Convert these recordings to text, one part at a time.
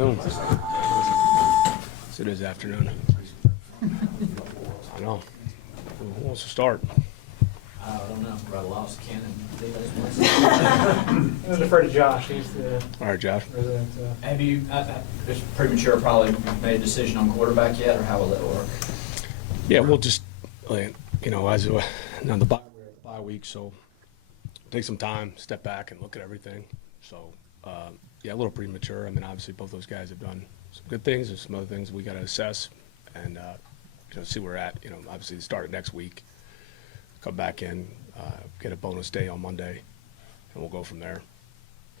afternoon. It is afternoon. I know. Who wants to start? I don't know. Right, lost Ken and I'm going to defer to Josh. He's the All right, Josh. resident. Have you, it's premature, probably made a decision on quarterback yet, or how will that work? Yeah, we'll just, as now the bye week, so take some time, step back, and look at everything. So, a little premature. I mean, obviously, both those guys have done some good things and some other things we got to assess and see where we're at. Obviously, the start of next week, come back in, get a bonus day on Monday, and we'll go from there.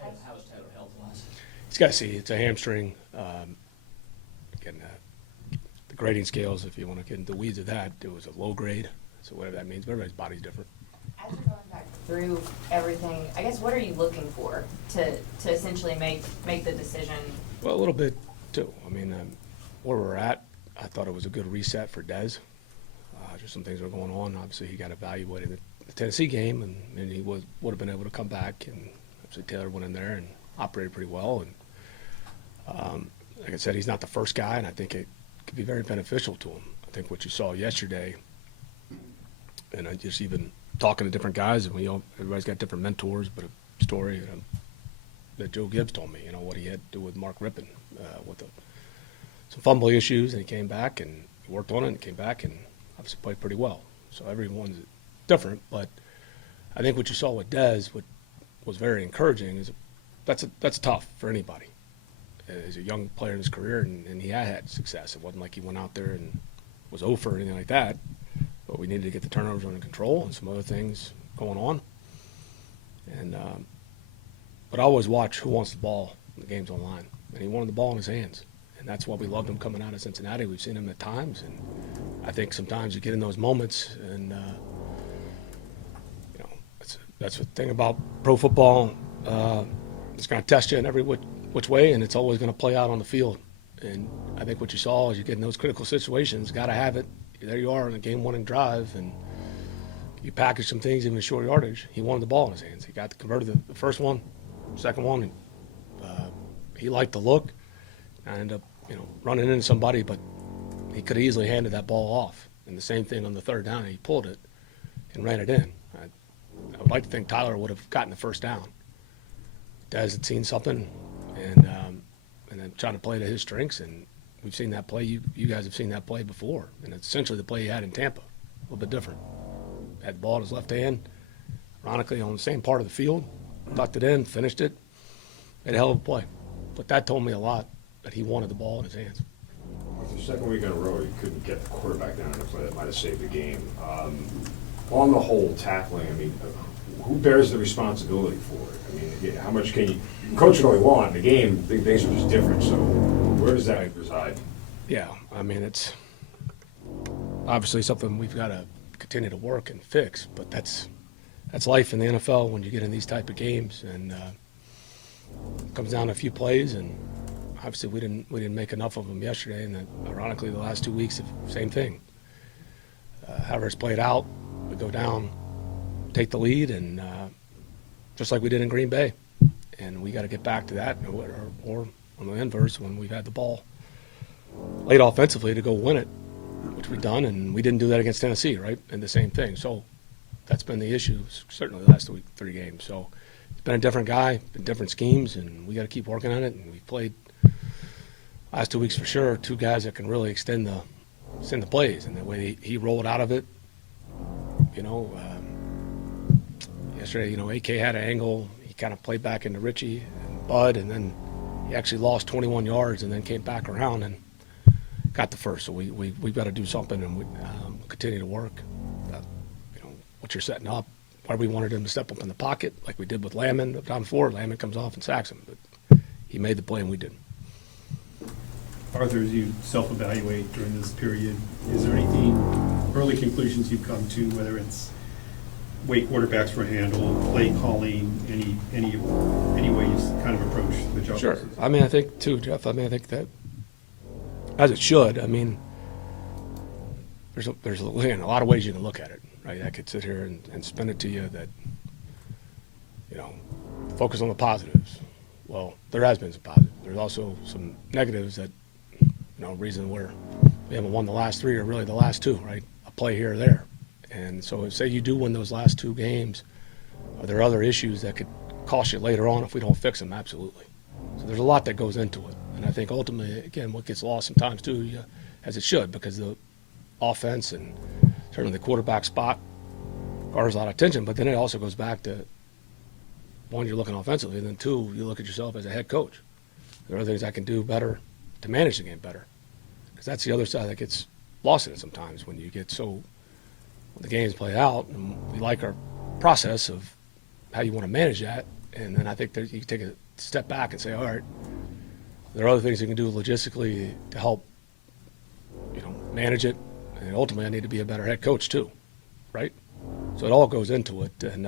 How is Taylor health-wise? He's got to see. It's a hamstring. Again, the grading scales, if you want to get into the weeds of that, it was a low grade, so whatever that means. But everybody's body's different. As you're going back through everything, I guess what are you looking for to essentially make the decision? Well, a little bit too. I mean, where we're at, I thought it was a good reset for Dez. Just some things were going on. Obviously, he got evaluated in the Tennessee game, and he would have been able to come back. And obviously, Taylor went in there and operated pretty well. And like I said, he's not the first guy, and I think it could be very beneficial to him. I think what you saw yesterday, and I just even talking to different guys, and everybody's got different mentors, but a story that Joe Gibbs told me, what he had to do with Mark Rippon with some fumble issues, and he came back and he worked on it and came back and obviously played pretty well. So everyone's different, but I think what you saw with Dez, what was very encouraging, is that's tough for anybody. As a young player in his career, and he had success. It wasn't like he went out there and was over or anything like that, but we needed to get the turnovers under control and some other things going on. And but I always watch who wants the ball when the game's online, and he wanted the ball in his hands. And that's why we loved him coming out of Cincinnati. We've seen him at times, and I think sometimes you get in those moments, and that's the thing about pro football. It's going to test you in every which way, and it's always going to play out on the field. And I think what you saw is you get in those critical situations, got to have it. There you are in a game-winning drive, and you package some things, even short yardage. He wanted the ball in his hands. He got to convert the first one, second one, and he liked the look. I ended up, running into somebody, but he could have easily handed that ball off. And the same thing on the third down, he pulled it and ran it in. I would like to think Tyler would have gotten the first down. Dez had seen something, and then trying to play to his strengths, and we've seen that play. You guys have seen that play before, and it's essentially the play he had in Tampa, a little bit different. Had the ball in his left hand, ironically on the same part of the field, tucked it in, finished it. Had a hell of a play. But that told me a lot, that he wanted the ball in his hands. The second week in a row, you couldn't get the quarterback down in a play that might have saved the game. On the whole, tackling, who bears the responsibility for it? How much can you coach it all you want? In the game, things are just different. So where does that reside? Yeah, it's obviously something we've got to continue to work and fix, but that's life in the NFL when you get in these type of games, and it comes down to a few plays, and obviously we didn't make enough of them yesterday, and then, ironically the last 2 weeks, same thing. However it's played out, we go down, take the lead, and just like we did in Green Bay, and we got to get back to that, or on the inverse, when we've had the ball late offensively to go win it, which we've done, and we didn't do that against Tennessee, right? And the same thing. So that's been the issue, certainly the last 3 games. So it's been a different guy, been different schemes, and we got to keep working on it. And we've played last 2 weeks for sure, 2 guys that can really extend the plays, and the way he rolled out of it. Yesterday, AK had an angle. He kind of played back into Richie and Bud, and then he actually lost 21 yards and then came back around and got the first. So we've got to do something, and we'll continue to work. What you're setting up, why we wanted him to step up in the pocket like we did with Lamon down forward. Lamon comes off and sacks him, but he made the play and we didn't. Arthur, as you self-evaluate during this period, is there anything, early conclusions you've come to, whether it's way quarterbacks were handled, play calling, any way you kind of approach the job? Sure. I think too, Jeff, I think that, as it should, there's a lot of ways you can look at it, right? I could sit here and spin it to you that, focus on the positives. Well, there has been some positive. There's also some negatives that, reason we haven't won the last 3 or really the last 2, right? A play here or there. And so if, say you do win those last 2 games, are there other issues that could cost you later on if we don't fix them? Absolutely. So there's a lot that goes into it. And I think ultimately, again, what gets lost sometimes too, as it should, because the offense and certainly the quarterback spot garners a lot of attention, but then it also goes back to, 1, you're looking offensively, and then 2, you look at yourself as a head coach. There are things I can do better to manage the game better. Because that's the other side that gets lost in it sometimes when you get when the game's played out, and we like our process of how you want to manage that, and then I think that you can take a step back and say, all right, there are other things you can do logistically to help, manage it, and ultimately I need to be a better head coach too, right? So it all goes into it, and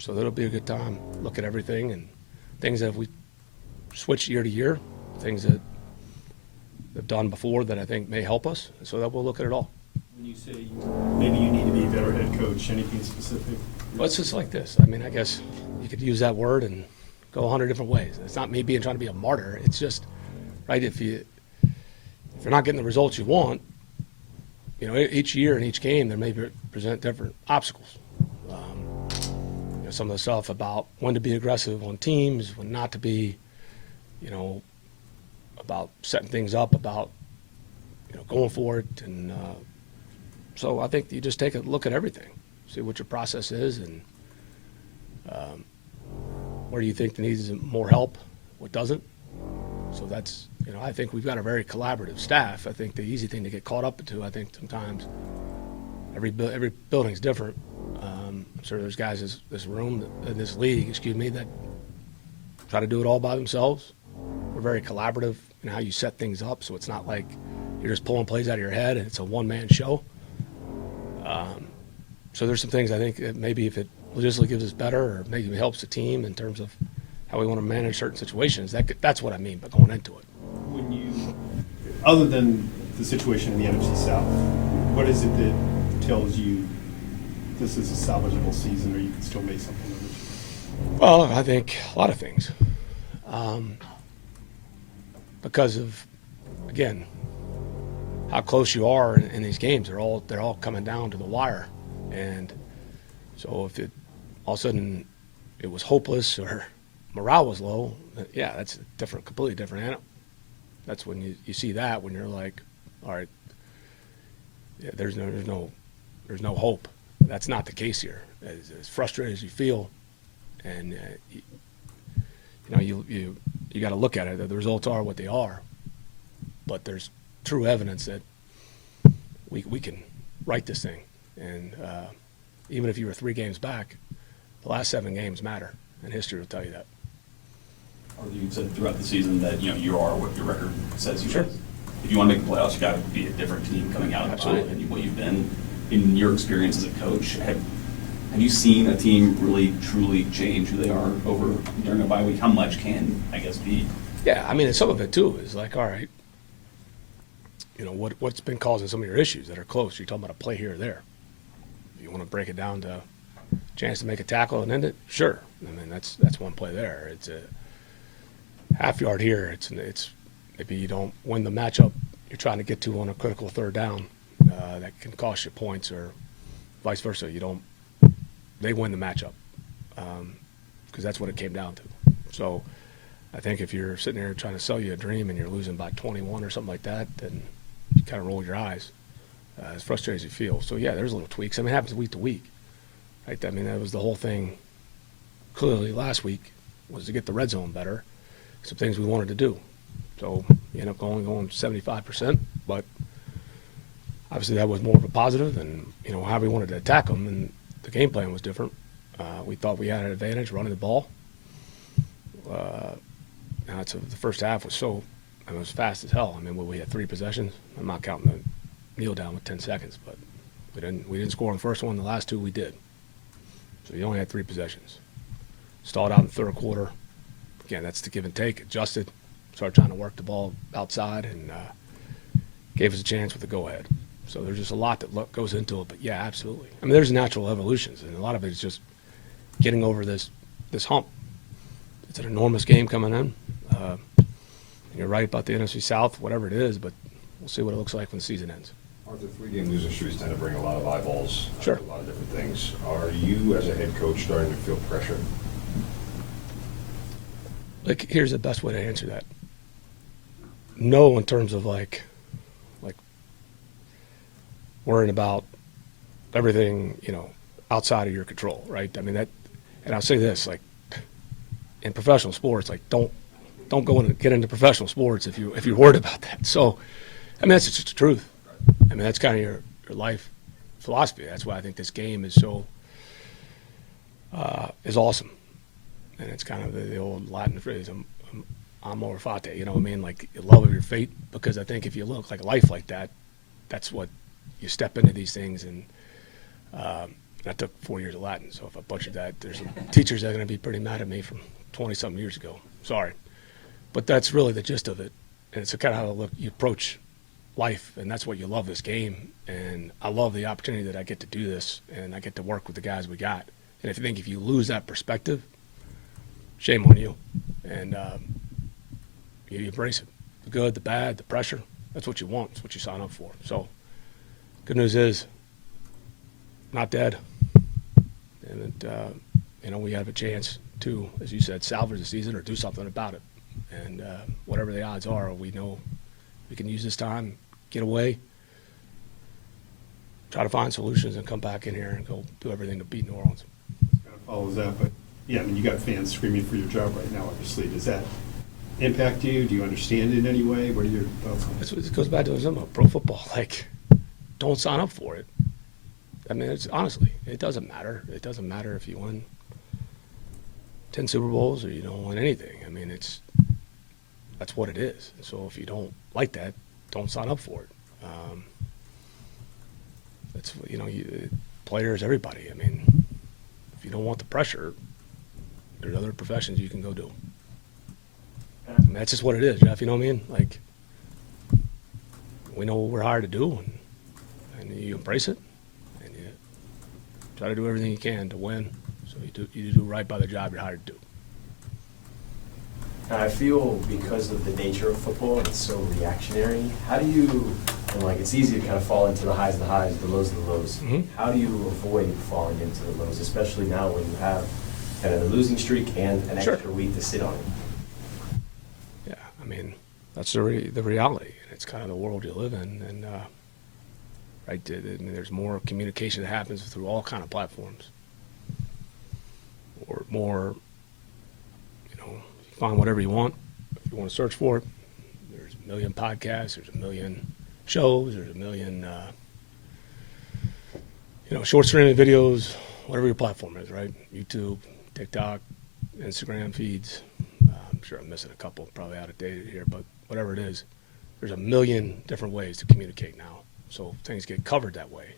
so that'll be a good time. Look at everything and things that we switch year to year, things that they've done before that I think may help us, so that we'll look at it all. When you say maybe you need to be a better head coach, anything specific? Well, it's just like this. I mean, I guess you could use that word and go 100 different ways. It's not me trying to be a martyr. It's just, right, if you're not getting the results you want, each year in each game there may present different obstacles. Some of the stuff about when to be aggressive on teams, when not to be, about setting things up, about, going for it. And so I think you just take a look at everything, see what your process is, and where do you think needs more help, what doesn't. So that's, I think we've got a very collaborative staff. I think the easy thing to get caught up into, I think sometimes every building's different. I'm sure there's guys in this room, in this league, that try to do it all by themselves. We're very collaborative in how you set things up, so it's not like you're just pulling plays out of your head and it's a one-man show. So there's some things I think that maybe if it logistically gives us better, or maybe it helps the team in terms of how we want to manage certain situations, that's what I mean by going into it. When you, other than the situation in the NFC South, what is it that tells you this is a salvageable season, or you can still make something of it? Well, I think a lot of things. Because of, again, how close you are in these games. They're all coming down to the wire. And so if all of a sudden it was hopeless or morale was low, yeah, that's a completely different animal. That's when you see that, when you're like, all right, yeah, there's no hope. That's not the case here. As frustrated as you feel, and you got to look at it. The results are what they are, but there's true evidence that we can right this thing. And even if you were 3 games back, the last 7 games matter, and history will tell you that. Or you said throughout the season that you are what your record says you Sure. is. If you want to make the playoffs, you got to be a different team coming out of the bye Absolutely. than what you've been. In your experience as a coach, have you seen a team really truly change who they are over during a bye week? How much can, I guess, be? Yeah, I mean, and some of it too is like, all right, what's been causing some of your issues that are close? You're talking about a play here or there. If you want to break it down to a chance to make a tackle and end it, sure. I mean, that's one play there. It's a half yard here. It's maybe you don't win the matchup you're trying to get to on a critical 3rd down. That can cost you points, or vice versa. They win the matchup, because that's what it came down to. So I think if you're sitting there trying to sell you a dream and you're losing by 21 or something like that, then you kind of roll your eyes, as frustrated as you feel. So yeah, there's little tweaks. I mean, it happens week to week, right? I mean, that was the whole thing clearly last week, was to get the red zone better, some things we wanted to do. So you end up only going 75%, but obviously that was more of a positive, and how we wanted to attack them, and the game plan was different. We thought we had an advantage running the ball. The first half was it was fast as hell. I mean, we had 3 possessions. I'm not counting the kneel down with 10 seconds, but we didn't score on the first one. The last 2 we did. So you only had 3 possessions. Stalled out in the 3rd quarter. Again, that's the give and take. Adjusted, started trying to work the ball outside, and gave us a chance with the go-ahead. So there's just a lot that goes into it. But yeah, absolutely. I mean, there's natural evolutions, and a lot of it is just getting over this hump. It's an enormous game coming in. You're right about the NFC South, whatever it is, but we'll see what it looks like when the season ends. Arthur, 3-game losing streaks tend to bring a lot of eyeballs. Sure. To a lot of different things. Are you, as a head coach, starting to feel pressure? Like, here's the best way to answer that. No, in terms of like worrying about everything, outside of your control, right? I mean, that, and I'll say this, like, in professional sports, like, don't go and get into professional sports if you're worried about that. So, I mean, that's just the truth. I mean, that's kind of your life philosophy. That's why I think this game is so is awesome. And it's kind of the old Latin phrase, amor fati, you know what I mean? Like, you love of your fate, because I think if you look like a life like that, that's what you step into these things. And I took 4 years of Latin, so if I butchered that, there's some teachers that are going to be pretty mad at me from 20-something years ago. Sorry. But that's really the gist of it. And it's kind of how you approach life, and that's what you love this game. And I love the opportunity that I get to do this, and I get to work with the guys we got. And if you lose that perspective, shame on you. And you embrace it. The good, the bad, the pressure. That's what you want. It's what you sign up for. So good news is, not dead. And we have a chance to, as you said, salvage the season or do something about it. And whatever the odds are, we know we can use this time, get away, try to find solutions, and come back in here and go do everything to beat New Orleans. Kind of follows that, but yeah, I mean, you got fans screaming for your job right now, obviously. Does that impact you? Do you understand it in any way? What are your thoughts on it? It goes back to something about pro football. Like, don't sign up for it. I mean, honestly, it doesn't matter. It doesn't matter if you win 10 Super Bowls or you don't win anything. I mean, that's what it is. So if you don't like that, don't sign up for it. That's players, everybody. I mean, if you don't want the pressure, there's other professions you can go do. I mean, that's just what it is, Jeff. You know what I mean? Like, we know what we're hired to do, and you embrace it, and you try to do everything you can to win. So you do right by the job you're hired to do. I feel because of the nature of football, it's so reactionary. How do you, and like it's easy to kind of fall into the highs, the lows, the lows. Mhm. How do you avoid falling into the lows, especially now when you have kind of a losing streak and an Sure. extra week to sit on it? Yeah, I mean, that's the reality. And it's kind of the world you live in. And, right, I mean, there's more communication that happens through all kind of platforms. Or more, you find whatever you want. If you want to search for it, there's a million podcasts, there's a million shows, there's a million, short streaming videos, whatever your platform is, right? YouTube, TikTok, Instagram feeds. I'm sure I'm missing a couple, probably out of date here, but whatever it is, there's a million different ways to communicate now. So things get covered that way.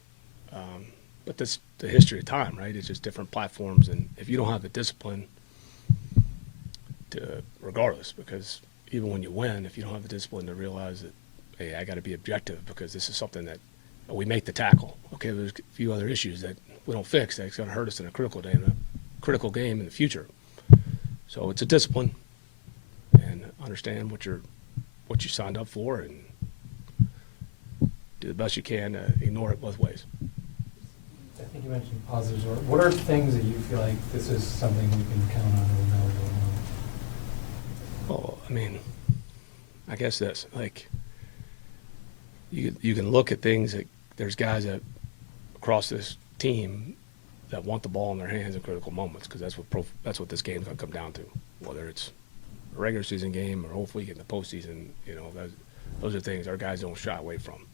But that's the history of time, right? It's just different platforms. And if you don't have the discipline regardless, because even when you win, if you don't have the discipline to realize that, hey, I got to be objective because this is something that we make the tackle. Okay, there's a few other issues that we don't fix that's going to hurt us in a critical game in the future. So it's a discipline, and understand what you signed up for, and do the best you can to ignore it both ways. I think you mentioned positives. What are things that you feel like this is something we can count on or know going on? Well, I mean, I guess this, like, you can look at things that there's guys that across this team that want the ball in their hands in critical moments, because that's what this game's going to come down to. Whether it's a regular season game or hopefully in the postseason, those are things our guys don't shy away from.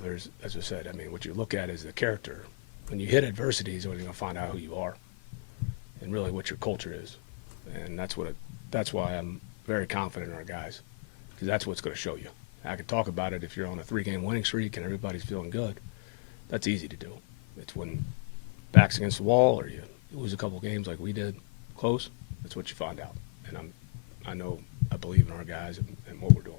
There's, as I said, I mean, what you look at is the character. When you hit adversity is when you're going to find out who you are and really what your culture is. And that's why I'm very confident in our guys, because that's what's going to show you. I can talk about it if you're on a 3-game winning streak and everybody's feeling good. That's easy to do. It's when back's against the wall or you lose a couple games like we did close, that's what you find out. And I believe in our guys and what we're doing.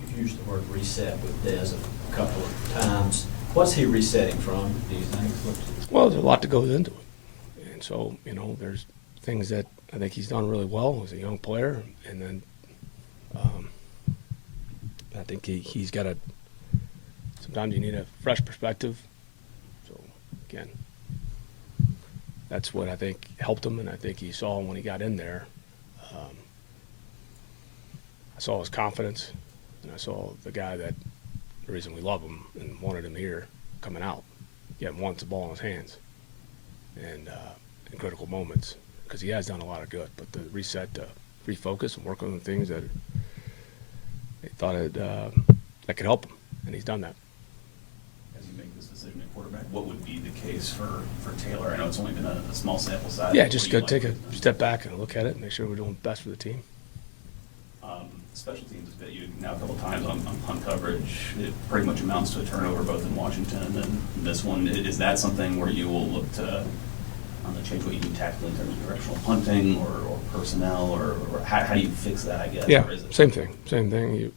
You've used the word reset with Dez a couple of times. What's he resetting from, do you think? Well, there's a lot that goes into it. And so, there's things that I think he's done really well as a young player, and then I think he's got sometimes you need a fresh perspective. So, again, that's what I think helped him, and I think he saw when he got in there. I saw his confidence, and I saw the guy that the reason we love him and wanted him here coming out. He wants the ball in his hands, and in critical moments, because he has done a lot of good. But the reset, to refocus and work on the things that they thought that could help him, and he's done that. As you make this decision at quarterback, what would be the case for Taylor? I know it's only been a small sample size. Yeah, but just what go do you take like? a step back and look at it and make sure we're doing best for the team. Special teams has bit you now a couple times on punt coverage. It pretty much amounts to a turnover both in Washington and this one. Is that something where you will look to change what you do tactically in terms of directional punting or personnel, or how do you fix that, I guess? Yeah, Or is it- same thing. You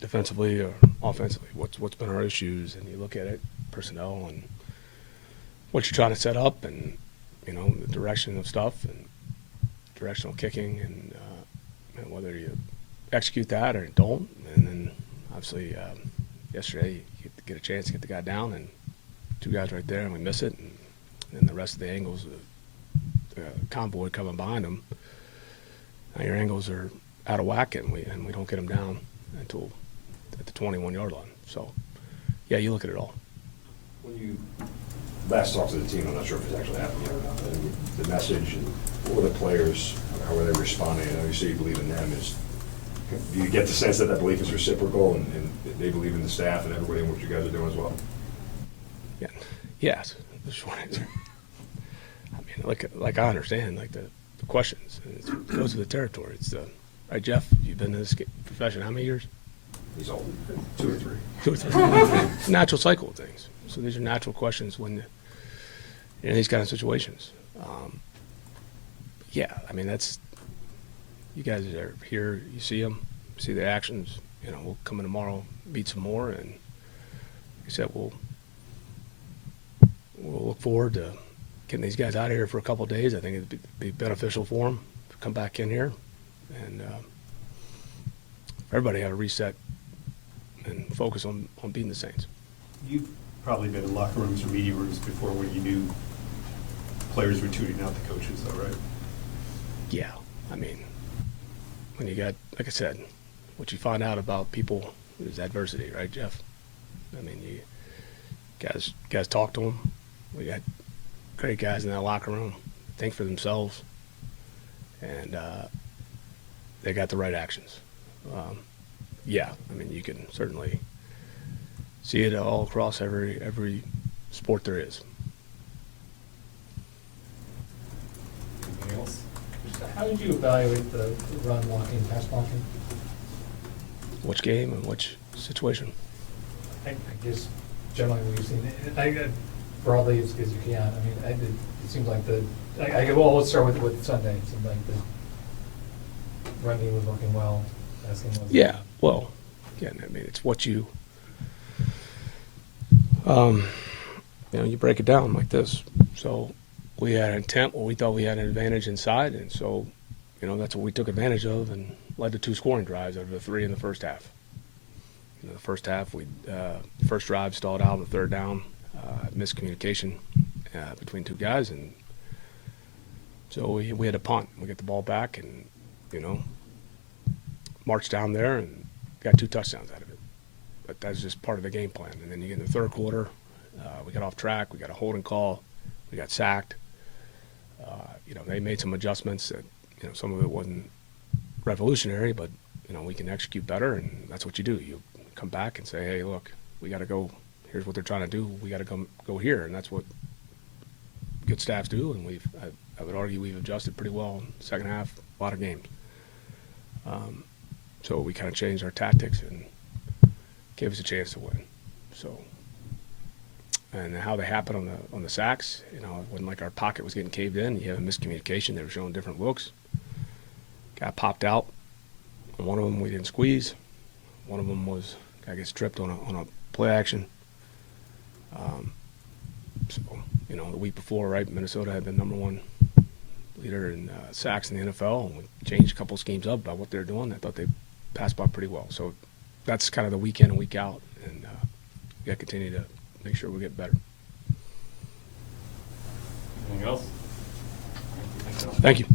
defensively or offensively, what's been our issues, and you look at it, personnel and what you're trying to set up, and the direction of stuff and directional kicking, and whether you execute that or don't. And then obviously yesterday you get a chance to get the guy down, and two guys right there, and we miss it, and then the rest of the angles, the convoy coming behind them. Now your angles are out of whack, and we don't get them down until at the 21-yard line. So yeah, you look at it all. When you last talked to the team, I'm not sure if it's actually happened yet or not, but the message and what were the players, how were they responding? I know you say you believe in them. Do you get the sense that belief is reciprocal, and they believe in the staff and everybody and what you guys are doing as well? Yeah. Yes. The short answer. I mean, like I understand the questions. And it goes with the territory. It's right, Jeff. You've been in this profession how many years? He's old, 2 or 3. 2 or 3. Natural cycle of things. So these are natural questions when you're in these kind of situations. Yeah, I mean, that's, you guys are here, you see them, see the actions. We'll come in tomorrow, meet some more, and like I said, we'll look forward to getting these guys out of here for a couple of days. I think it'd be beneficial for them to come back in here, and everybody have a reset and focus on beating the Saints. You've probably been in locker rooms or media rooms before where you knew players were tuning out the coaches, though, right? Yeah, I mean, when you got, like I said, what you find out about people is adversity, right, Jeff? I mean, you guys talk to them. We got great guys in that locker room, think for themselves, and they got the right actions. Yeah, I mean, you can certainly see it all across every sport there is. Anything else? How did you evaluate the run blocking, pass blocking? Which game and which situation? I guess generally we've seen it, I broadly as you can. I mean, it seems like well, let's start with Sunday. It seemed like the run game was working well. Pass game wasn't. Yeah, well, again, I mean, it's what you break it down like this. So we had intent where we thought we had an advantage inside, and so, that's what we took advantage of and led to 2 scoring drives out of the 3 in the first half. The first half, first drive stalled out on the 3rd down, miscommunication between 2 guys, and so we had a punt. We get the ball back and, marched down there and got 2 touchdowns out of it. But that's just part of the game plan. And then you get in the 3rd quarter, we got off track, we got a holding call, we got sacked. They made some adjustments that, some of it wasn't revolutionary, but, we can execute better, and that's what you do. You come back and say, hey, look, we got to go. Here's what they're trying to do. We got to go here, and that's what good staffs do. And I would argue we've adjusted pretty well in the second half, a lot of games. So we kind of changed our tactics and gave us a chance to win. So, and how they happened on the sacks, it wasn't like our pocket was getting caved in. You have a miscommunication. They were showing different looks. Guy popped out. And one of them we didn't squeeze. One of them was guy gets tripped on a play action. So the week before, right, Minnesota had the #1 leader in sacks in the NFL, and we changed a couple schemes up about what they're doing. I thought they passed by pretty well. So that's kind of the week in and week out, and we got to continue to make sure we get better. Anything else? Thank you.